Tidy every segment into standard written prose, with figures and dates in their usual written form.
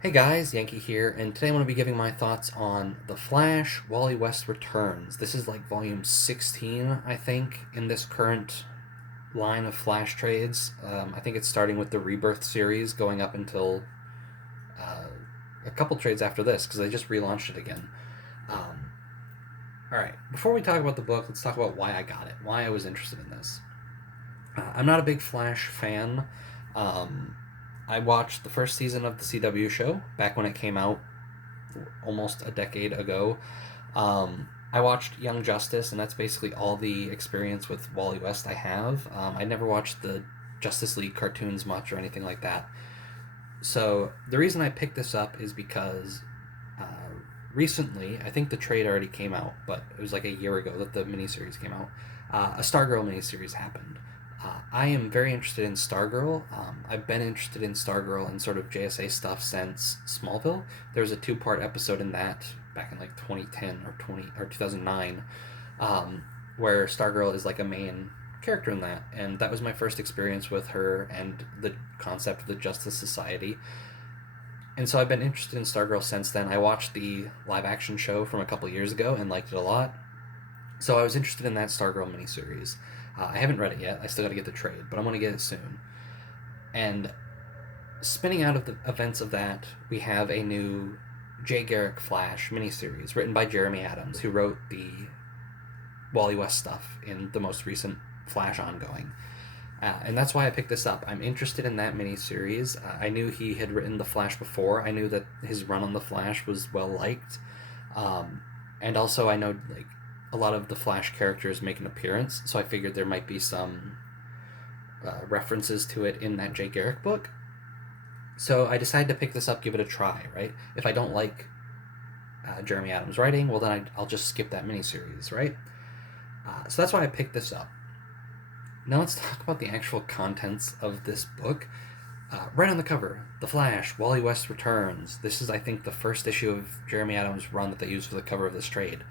Hey guys, Yankee here, and today I'm going to be giving my thoughts on The Flash, Wally West Returns. This is like volume 16, I think, in this current line of Flash trades. I think it's starting with the Rebirth series, going up until uh, a couple trades after this, because they just relaunched it again. Um, Alright, before we talk about the book, let's talk about why I got it, why I was interested in this. I'm not a big Flash fan. Um, I watched the first season of the CW show back when it came out almost a decade ago. I watched Young Justice, and that's basically all the experience with Wally West I have. I never watched the Justice League cartoons much or anything like that. So the reason I picked this up is because uh, recently, I think the trade already came out, but it was like a year ago that the miniseries came out. A Stargirl miniseries happened. I am very interested in Stargirl. I've been interested in Stargirl and sort of JSA stuff since Smallville. There was a two-part episode in that back in like 2010 or 2009, where Stargirl is like a main character in that, and that was my first experience with her and the concept of the Justice Society. And so I've been interested in Stargirl since then. I watched the live action show from a couple years ago and liked it a lot. So I was interested in that Stargirl miniseries. I haven't read it yet. I still got to get the trade, but I'm going to get it soon. And spinning out of the events of that, we have a new Jay Garrick Flash miniseries written by Jeremy Adams, who wrote the Wally West stuff in the most recent Flash ongoing. And that's why I picked this up. I'm interested in that miniseries. I knew he had written The Flash before. I knew that his run on The Flash was well liked. Um, and also, I know like a lot of the Flash characters make an appearance, so I figured there might be some references to it in that Jay Garrick book. So I decided to pick this up, give it a try, right? If I don't like Jeremy Adams' writing, well, then I'll just skip that miniseries, right? So that's why I picked this up. Now let's talk about the actual contents of this book. Right on the cover, The Flash, Wally West Returns. This is, I think, the first issue of Jeremy Adams' run that they used for the cover of this trade.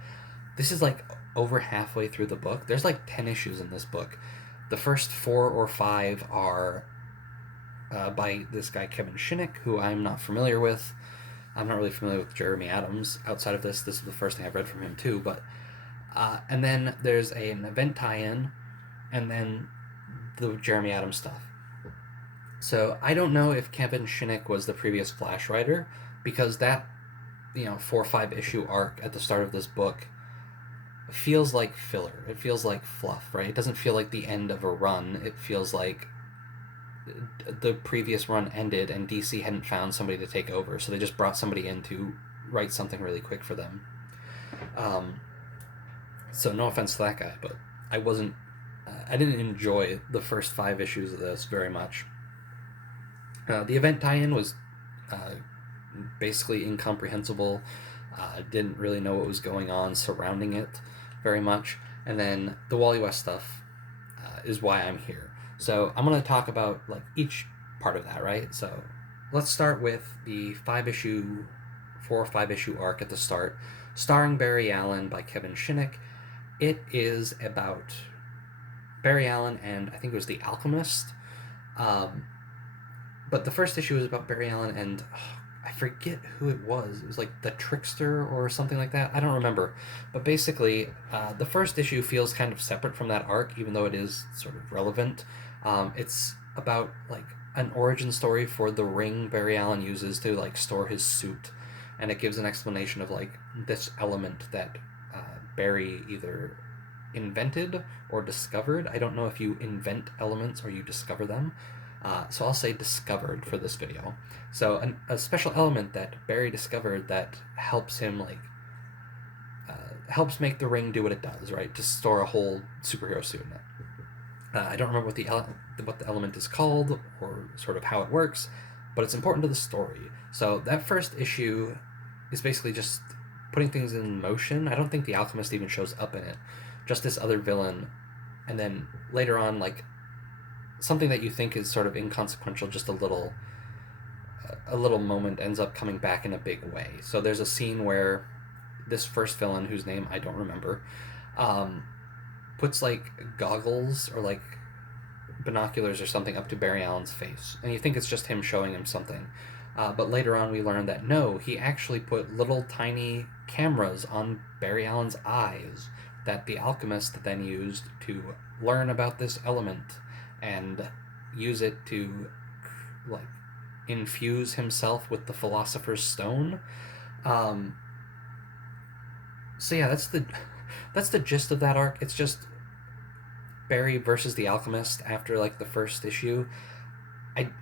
This is like over halfway through the book. There's like 10 issues in this book. The first 4 or 5 are by this guy, Kevin Shinnick, who I'm not familiar with. I'm not really familiar with Jeremy Adams. Outside of this, this is the first thing I've read from him, too. But and then there's an event tie-in, and then the Jeremy Adams stuff. So I don't know if Kevin Shinnick was the previous Flash writer, because that 4 or 5 issue arc at the start of this book feels like filler. It feels like fluff, right? It doesn't feel like the end of a run. It feels like the previous run ended and DC hadn't found somebody to take over, so they just brought somebody in to write something really quick for them. Um, so no offense to that guy, but I wasn't. I didn't enjoy the first 5 issues of this very much. The event tie-in was uh, basically incomprehensible. Didn't really know what was going on surrounding it very much. And then the Wally West stuff is why I'm here. So I'm going to talk about like each part of that, right? So let's start with the 4 or 5 issue arc at the start, starring Barry Allen by Kevin Shinnick. It is about Barry Allen and I think it was the Alchemist. Um, but the first issue was about Barry Allen and I forget who it was. It was like the Trickster or something like that. I don't remember. But basically, the first issue feels kind of separate from that arc, even though it is sort of relevant. It's about like an origin story for the ring Barry Allen uses to like store his suit, and it gives an explanation of like this element that Barry either invented or discovered. I don't know if you invent elements or you discover them. So I'll say discovered for this video. So a special element that Barry discovered that helps him helps make the ring do what it does, right? To store a whole superhero suit in it. I don't remember what the element is called or sort of how it works, but it's important to the story. So that first issue is basically just putting things in motion. I don't think the Alchemist even shows up in it. Just this other villain, and then later on, like something that you think is sort of inconsequential, just a little moment ends up coming back in a big way. So there's a scene where this first villain, whose name I don't remember, um, puts like goggles or like binoculars or something up to Barry Allen's face, and you think it's just him showing him something. But later on, we learn that no, he actually put little tiny cameras on Barry Allen's eyes that the alchemist then used to learn about this element and use it to, like, infuse himself with the Philosopher's Stone. Um, so yeah, that's the gist of that arc. It's just Barry versus the Alchemist after like the first issue.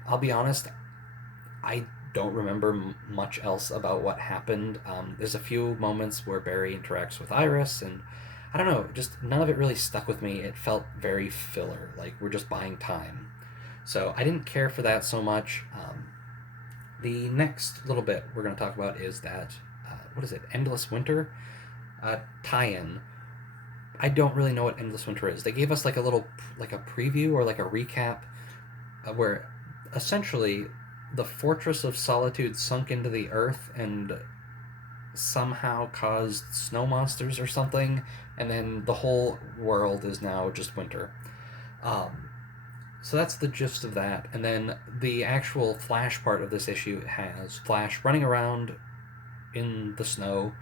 I'll be honest, I don't remember much else about what happened. There's a few moments where Barry interacts with Iris, and I don't know, just none of it really stuck with me. It felt very filler, like we're just buying time. So I didn't care for that so much. The next little bit we're going to talk about is that, what is it, Endless Winter tie-in. I don't really know what Endless Winter is. They gave us like a little, like a preview or like a recap where essentially the Fortress of Solitude sunk into the earth and somehow caused snow monsters or something, and then the whole world is now just winter. Um, so that's the gist of that. And then the actual Flash part of this issue has Flash running around in the snow,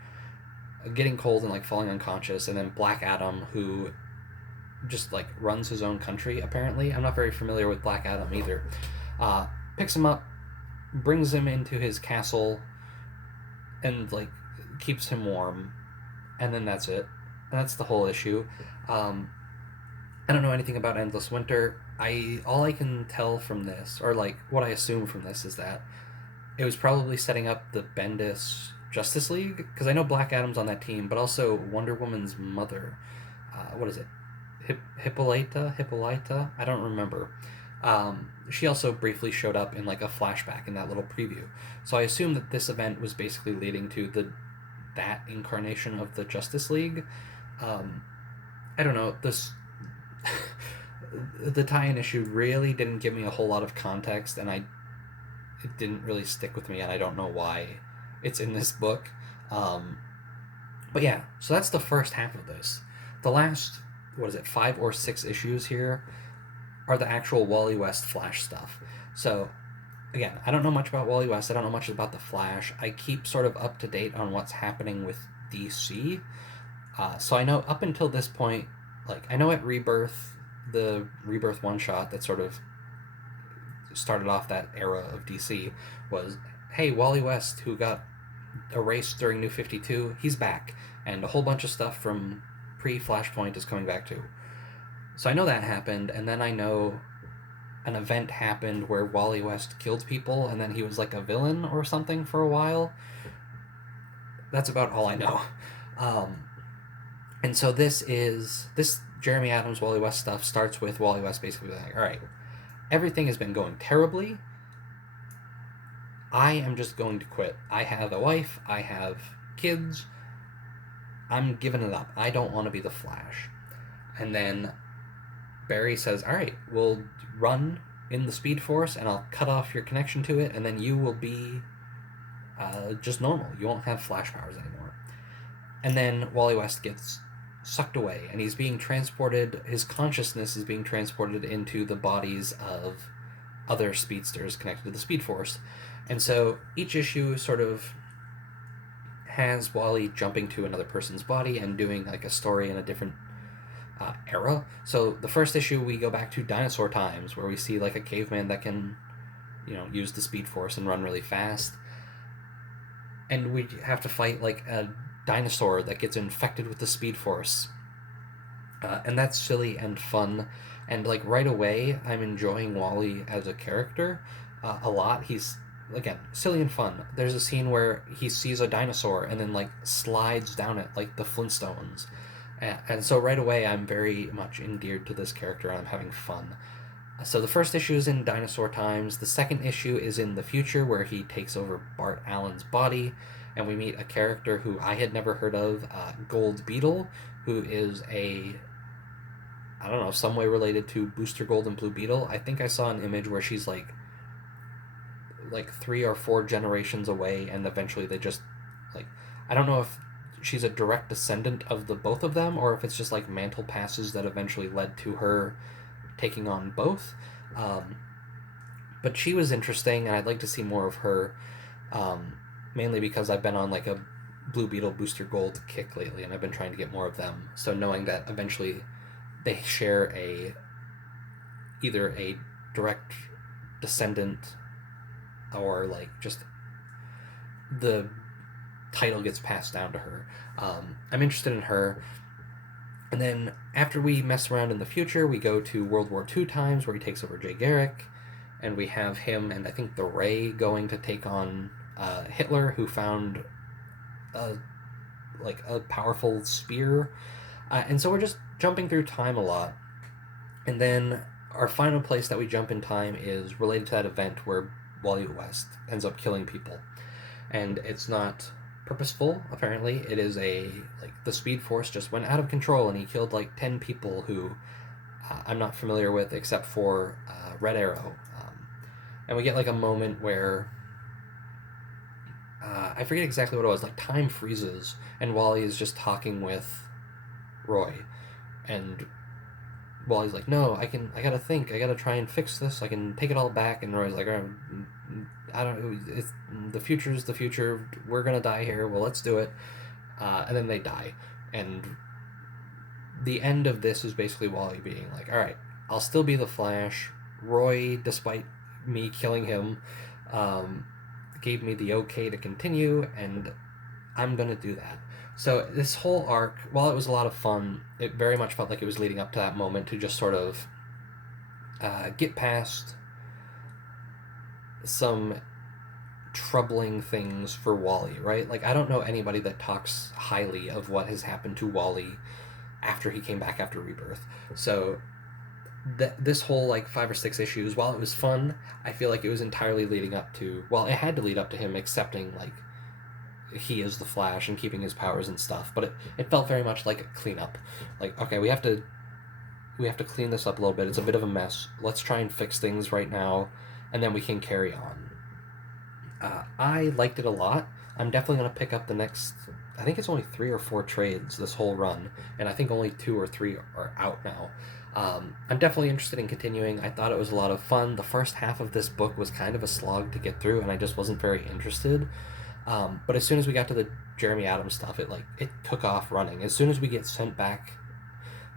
getting cold and like falling unconscious, and then Black Adam, who just like runs his own country apparently. I'm not very familiar with Black Adam either. Picks him up, brings him into his castle, and like keeps him warm, and then that's it. And that's the whole issue. Um, I don't know anything about Endless Winter. All I can tell from this, or like what I assume from this, is that it was probably setting up the Bendis Justice League, because I know Black Adam's on that team, but also Wonder Woman's mother. What is it? Hippolyta? I don't remember. She also briefly showed up in like a flashback in that little preview. So I assume that this event was basically leading to that incarnation of the Justice League. I don't know. This the tie-in issue really didn't give me a whole lot of context, and it didn't really stick with me, and I don't know why it's in this book. But yeah, so that's the first half of this. The last, what is it, 5 or 6 issues here are the actual Wally West Flash stuff. So again, I don't know much about Wally West. I don't know much about the Flash. I keep sort of up to date on what's happening with DC. So I know up until this point, like I know at Rebirth, the Rebirth one shot that sort of started off that era of DC was, hey, Wally West, who got erased during New 52, he's back, and a whole bunch of stuff from pre-Flashpoint is coming back too. So I know that happened, and then I know an event happened where Wally West killed people, and then he was like a villain or something for a while. That's about all I know. And so this Jeremy Adams Wally West stuff starts with Wally West basically like, all right, everything has been going terribly. I am just going to quit. I have a wife. I have kids. I'm giving it up. I don't want to be the Flash. And then Barry says, all right, we'll run in the Speed Force and I'll cut off your connection to it, and then you will be just normal. You won't have Flash powers anymore. And then Wally West gets sucked away, and he's being transported, his consciousness is being transported into the bodies of other speedsters connected to the Speed Force. And so each issue sort of has Wally jumping to another person's body and doing like a story in a different era. So the first issue, we go back to dinosaur times, where we see like a caveman that can, use the Speed Force and run really fast. And we have to fight like a dinosaur that gets infected with the Speed Force. And that's silly and fun. And like right away, I'm enjoying Wally as a character a lot. He's, again, silly and fun. There's a scene where he sees a dinosaur and then like slides down it like the Flintstones. And so right away, I'm very much endeared to this character, and I'm having fun. So the first issue is in dinosaur times. The second issue is in the future, where he takes over Bart Allen's body, and we meet a character who I had never heard of, Gold Beetle, who is I don't know, some way related to Booster Gold and Blue Beetle. I think I saw an image where she's like 3 or 4 generations away, and eventually they just, like, I don't know if she's a direct descendant of the both of them, or if it's just like mantle passes that eventually led to her taking on both. But she was interesting, and I'd like to see more of her, um, mainly because I've been on like a Blue Beetle Booster Gold kick lately, and I've been trying to get more of them. So knowing that eventually they share either a direct descendant or like just the title gets passed down to her. I'm interested in her. And then after we mess around in the future, we go to World War II times where he takes over Jay Garrick, and we have him and I think the Ray going to take on Hitler, who found a a powerful spear, and so we're just jumping through time a lot. And then our final place that we jump in time is related to that event where Wally West ends up killing people, and it's not purposeful. Apparently, it is a the Speed Force just went out of control, and he killed like 10 people who I'm not familiar with except for Red Arrow. And we get like a moment where I forget exactly what it was. Like time freezes, and Wally is just talking with Roy, and Wally's like, "No, I can. I gotta think. I gotta try and fix this. I can take it all back." And Roy's like, "Oh, I don't. It's the future's the future. We're gonna die here. Well, let's do it." And then they die, and the end of this is basically Wally being like, "All right, I'll still be the Flash." Roy, despite me killing him, um, gave me the okay to continue, and I'm gonna do that. So this whole arc, while it was a lot of fun, it very much felt like it was leading up to that moment to just sort of get past some troubling things for Wally, right? Like, I don't know anybody that talks highly of what has happened to Wally after he came back after Rebirth. So this whole like 5 or 6 issues, while it was fun, I feel like it was entirely leading up to, well, it had to lead up to him accepting like he is the Flash and keeping his powers and stuff, but it felt very much like a cleanup. Like, okay, we have to clean this up a little bit. It's a bit of a mess. Let's try and fix things right now, and then we can carry on. I liked it a lot. I'm definitely going to pick up the next. I think it's only 3 or 4 trades this whole run, and I think only 2 or 3 are out now. I'm definitely interested in continuing. I thought it was a lot of fun. The first half of this book was kind of a slog to get through, and I just wasn't very interested. But as soon as we got to the Jeremy Adams stuff, it took off running. As soon as we get sent back,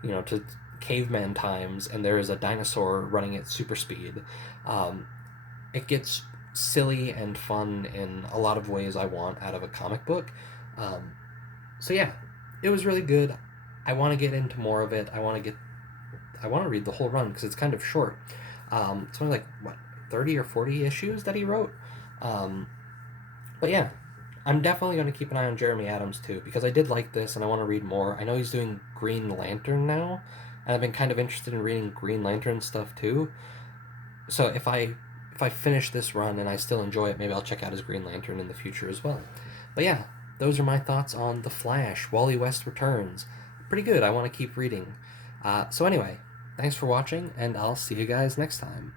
to caveman times, and there is a dinosaur running at super speed, it gets silly and fun in a lot of ways I want out of a comic book. So yeah, it was really good. I want to get into more of it. I want to read the whole run because it's kind of short. It's only like what 30 or 40 issues that he wrote. But yeah, I'm definitely going to keep an eye on Jeremy Adams too because I did like this and I want to read more. I know he's doing Green Lantern now, and I've been kind of interested in reading Green Lantern stuff too. So if I finish this run and I still enjoy it, maybe I'll check out his Green Lantern in the future as well. But yeah, those are my thoughts on The Flash, Wally West Returns. Pretty good. I want to keep reading. So anyway, thanks for watching, and I'll see you guys next time.